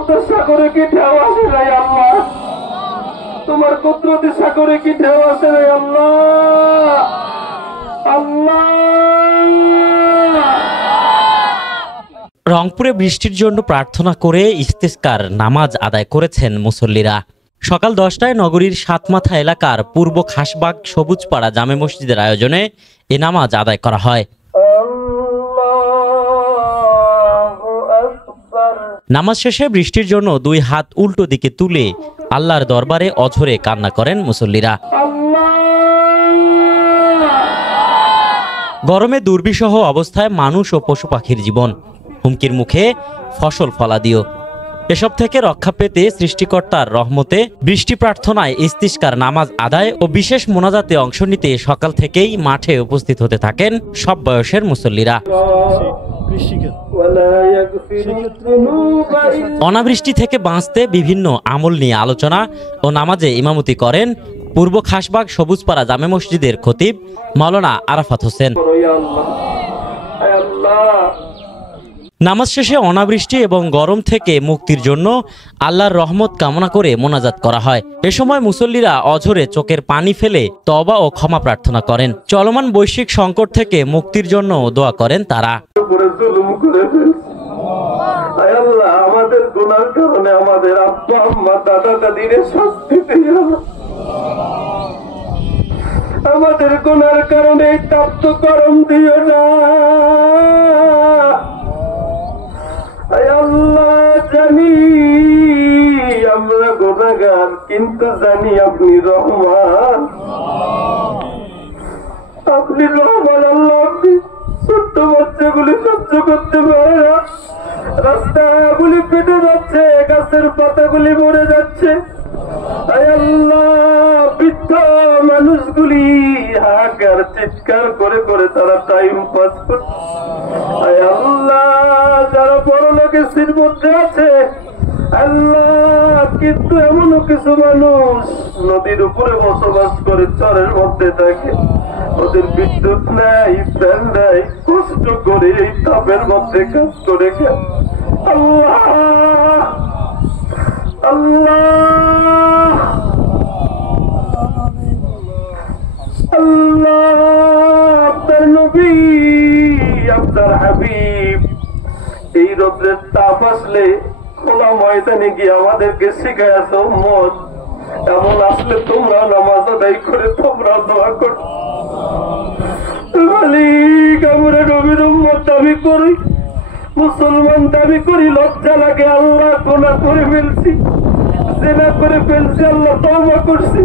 রহমতের সাগরে কি ঢেউ আসে নাই আল্লাহ? তোমার কুদরতি সাগরে কি ঢেউ আসে নাই আল্লাহ? আল্লাহ রংপুরে বৃষ্টির জন্য প্রার্থনা করে ইস্তিসকার নামাজ আদায় করেছেন মুসল্লিরা। সকাল 10টায় নগরীর সাতমাথা এলাকার পূর্ব খাসবাগ সবুজপাড়া জামে মসজিদের আয়োজনে এ নামাজ আদায় করা হয়। নামাজ শেষে বৃষ্টির জন্য 2 হাত উল্টো দিকে তুলে আল্লাহর দরবারে অঝরে কান্না করেন মুসল্লিরা। গরমে দুর্বিষহ অবস্থায় মানুষ ও পশু পাখির জীবন হুমকির মুখে, ফসল ফলাদিও। এসব থেকে রক্ষা পেতে সৃষ্টিকর্তার রহমতে বৃষ্টি প্রার্থনায় ইস্তিসকার নামাজ আদায় ও বিশেষ মোনাজাতে অংশ নিতে সকাল থেকেই মাঠে উপস্থিত হতে থাকেন সব বয়সের মুসল্লিরা। অনাবৃষ্টি থেকে বাঁচতে বিভিন্ন আমল নিয়ে আলোচনা ও নামাজে ইমামতি করেন পূর্ব খাসবাগ সবুজপাড়া জামে মসজিদের খতিব মাওলানা আরাফাত হোসেন। নামাজ শেষে অনাবৃষ্টি এবং গরম থেকে মুক্তির জন্য আল্লাহর রহমত কামনা করে মোনাজাত করা হয়। এ সময় মুসল্লিরা অঝরে চোখের পানি ফেলে তওবা ও ক্ষমা প্রার্থনা করেন। চলমান বৈশ্বিক সংকট থেকে মুক্তির জন্য দোয়া করেন তারা। আমাদের গুনার কারণে আমাদের আব্বা আম্মা দাদা দাদির শাস্তি দিও, আমাদের গুনার কারণে তাপ্ত গরম দিও না। আল্লাহ জানি আমরা গুনাহগার, কিন্তু জানি আপনি রহমান, আপনি রহমান। আল্লাহ আপনি ছোট্ট বাচ্চাগুলি সহ্য করতে পারে না, রাস্তাগুলি কেটে যাচ্ছে, গাছের পাতাগুলি মরে যাচ্ছে। আল্লাহ বৃদ্ধ মানুষগুলি হাহাকার চিৎকার করে করে তারা টাইম পাস করছে। আল্লাহ যারা বড় লোকের মধ্যে আছে আল্লাহ, কিন্তু এমনও কিছু মানুষ নদীর উপরে বসবাস করে, চরের মধ্যে থাকে, ওদের বিদ্যুৎ নাই, ফ্যান নাই, কষ্ট করে এই তাপের মধ্যে কাজ করে। আল্লাহ আল্লাহ আল্লাহ আপনার নবী, আপনার হাবিব এই রোদ্রের তাপ আসলে খোলা ময়দানে গিয়ে আমাদেরকে শিখাইয়াছ, উম্মত এমন আসলে তোমরা নামাজ আদায় করে তোমরা দোয়া করো। মালিক আমরা নবীর উম্মত দাবি করি, মুসলমান দাবি করি, লজ্জা লাগে। আল্লাহ গুনাহ করে ফেলছি, জিনা করে ফেলছি, আল্লাহ তওবা করছি।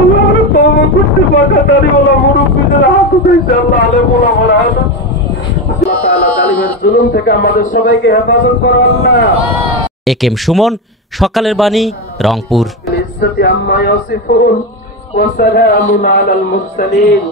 আল্লাহ তওবা করতে পাকা দাড়িওয়ালা মুরব্বিদের হাত উঠাইছে, আল্লাহ আলেম ওলামার হাত। আল্লাহ তাআলা জালিমের জুলুম থেকে আমাদের সবাইকে হেফাজত করো আল্লাহ। একেম সুমন, সকালের বাণী, রংপুর। ইজ্জতি আম্মা ইয়াসিফুন ওয়া সালামুন আলাল মুরসালিন।